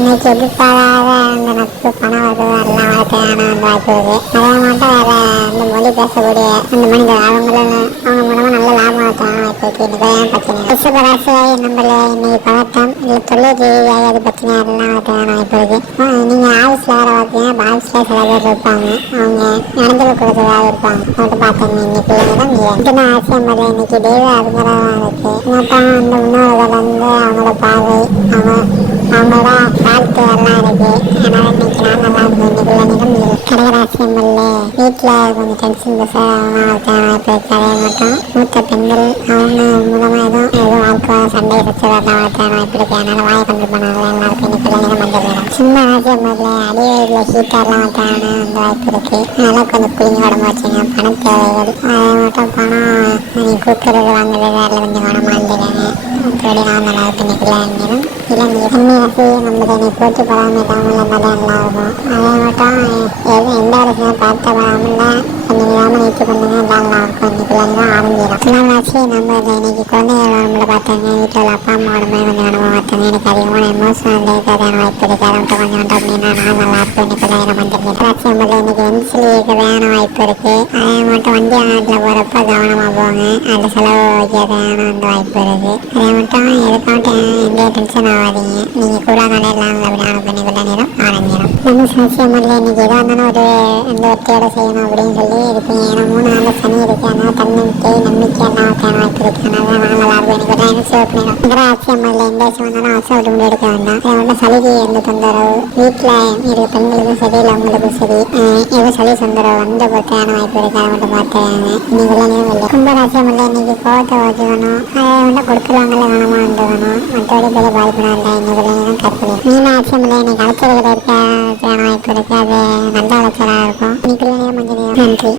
இன்னைக்கு எதிர்பாராத அந்த நட்பு பணம் வருது எல்லாம் வாழ்க்கையான அந்த வாய்ப்பு இருக்கு. அதே மட்டும் வேற அந்த மொழி பேசக்கூடிய அந்த மனிதர் அவங்களும் அவங்க மூலமா நல்ல லாபம் வைக்கலாம் வாய்ப்பு இருக்கு. இதுதான் பிரச்சனை ரிஷபராசியாய் நம்மள இன்னைக்கு பதட்டம். இல்லை தொழில் ரீதியாக அது பிரச்சனை எல்லாம் வரத்தான வாய்ப்பு இருக்கு. நீங்க ஆஃபீஸ்ல வேற பார்த்தீங்கன்னா ஆஃபீஸ்ல சில பேர் இருப்பாங்க. அவங்க நடந்து கொடுத்ததாக இருப்பாங்க. அதை பார்த்தேங்க இன்னைக்கு நேரம் இத்தனை ஆசையம் இல்லை இன்னைக்கு தெய்வ அறிமுகம் இருக்கு. அப்புறம் அந்த முன்னோர்கள் வந்து அவங்களோட பார்வை அவங்க அவங்களோட வாழ்த்து எல்லாம் இருக்கு அதனால இன்னைக்கு நான் நல்லா இருக்கும் இன்னைக்குள்ள நிறம் இது கடகராசியம் இல்லை வீட்டில் கொஞ்சம் டென்ஷன் பேச வாய்ப்பு மட்டும். மூத்த பெண்கள் அவங்க மூலமாக எதுவும் எதுவும் வாழ்க்கை சண்டை வச்சதாக வாய்ப்பு இப்படி அதனால வாயை கொண்டு போனாங்க எல்லாருக்கும் இன்னைக்குள்ள பிள்ளைங்க மஞ்சள் நிறம் சின்ன ராசியம் இல்லை அடி வயிறுல ஹீட்டர்லாம் வச்சான அந்த வாய்ப்பு இருக்கு. அதனால கொஞ்சம் குளிங்க உடம்பு வச்சுங்க. பண தேவைகள். அதை மட்டும் பணம் நீங்கள் கொடுக்கறது வாங்குறது அதில் கொஞ்சம் கவனமாக இருந்துருக்காங்க அப்படி நான் நல்லா இருக்கு இன்னைக்குள்ள நிறம் இளநீர் கன்னியாசி நம்மளை நீ போட்டு போகாமல் இல்லாமல் இருந்தால் நல்லா இருக்கும். அதே மட்டும் எதுவும் எந்த ஒரு விஷயம் பார்த்த கொஞ்சம் இல்லாமல் நீச்சு பண்ணுங்க நல்லா இருக்கும். இன்னைக்கு நிறம் ஆரம்பிடும் துளாராசி நம்ம இன்னைக்கு குழந்தைகள் நம்மளை பார்த்தாங்க வீட்டில் உள்ள அப்பா அம்மா உடம்பு கொஞ்சம் கவனமாக பார்த்தாங்க. எனக்கு அதிகமான எமோஷனல் இருக்கிறதான வாய்ப்பு இருக்கு. அதை மட்டும் கொஞ்சம் வந்து அப்படின்னா நான் நல்லா இருக்கும். இன்னைக்கு நிறம் மஞ்சள் ராசி நம்மள இன்னைக்கு என்சில் இருக்கிறதான வாய்ப்பு இருக்கு. அதே மட்டும் வண்டி ஆட்டில் போகிறப்ப கவனமாக போங்க. அதில் செலவு வைக்கிறதான அந்த வாய்ப்பு இருக்கு. அதே மட்டும் எதுக்காட்டும் எந்த டென்ஷன் ஆகாதீங்க. நீங்கள் கூட கடையில் அப்படி பண்ணிக்கொள்ள சாட்சியம் இல்லை இன்னைக்கு எதாக இருந்தாலும் ஒரு எந்த ஒத்தையோட செய்யணும் அப்படின்னு சொல்லி இருக்கேன் ஏன்னா மூணு நாள் சனி இருக்கு அதனால தன்னம்பிக்கை நம்பிக்கை எல்லாம் தேவை வாய்ப்பு இருக்கு அதனால நான் நல்லா எனக்கு ஒரு எனக்கு சேவ் பண்ணிடும் இதர ஆட்சியம் இல்லை எந்த விஷயம் வந்தாலும் ஆசை விட்டு முடிவு எடுக்க வேண்டாம் அதை மட்டும் சலுகை எந்த தொந்தரவு வீட்டில் இருக்க பெண்களுக்கும் சரி இல்லை அவங்களுக்கும் சரி அஹ் எதுவும் சளி தொந்தரவு வந்த பொறுத்தான வாய்ப்பு இருக்கு அதை மட்டும் பார்த்தேன் இன்னைக்கு எல்லாம் இல்லை கும்பராசியம் இல்லை இன்னைக்கு கோவத்தை வச்சுக்கணும் அதை ஒன்றும் கொடுத்துருவாங்கல்ல வேணாமா வந்து வேணும். மற்றபடி பெரிய பாதிப்பு இல்லை. இன்னைக்குள்ள நேரம் கற்பனை மீனாட்சியம் இல்லை இன்னைக்கு அழைச்சிருக்கிற இருக்க வாய்ப்பு இருக்கு அது நல்ல அழைச்சலாக இருக்கும். மஞ்சள் நன்றி.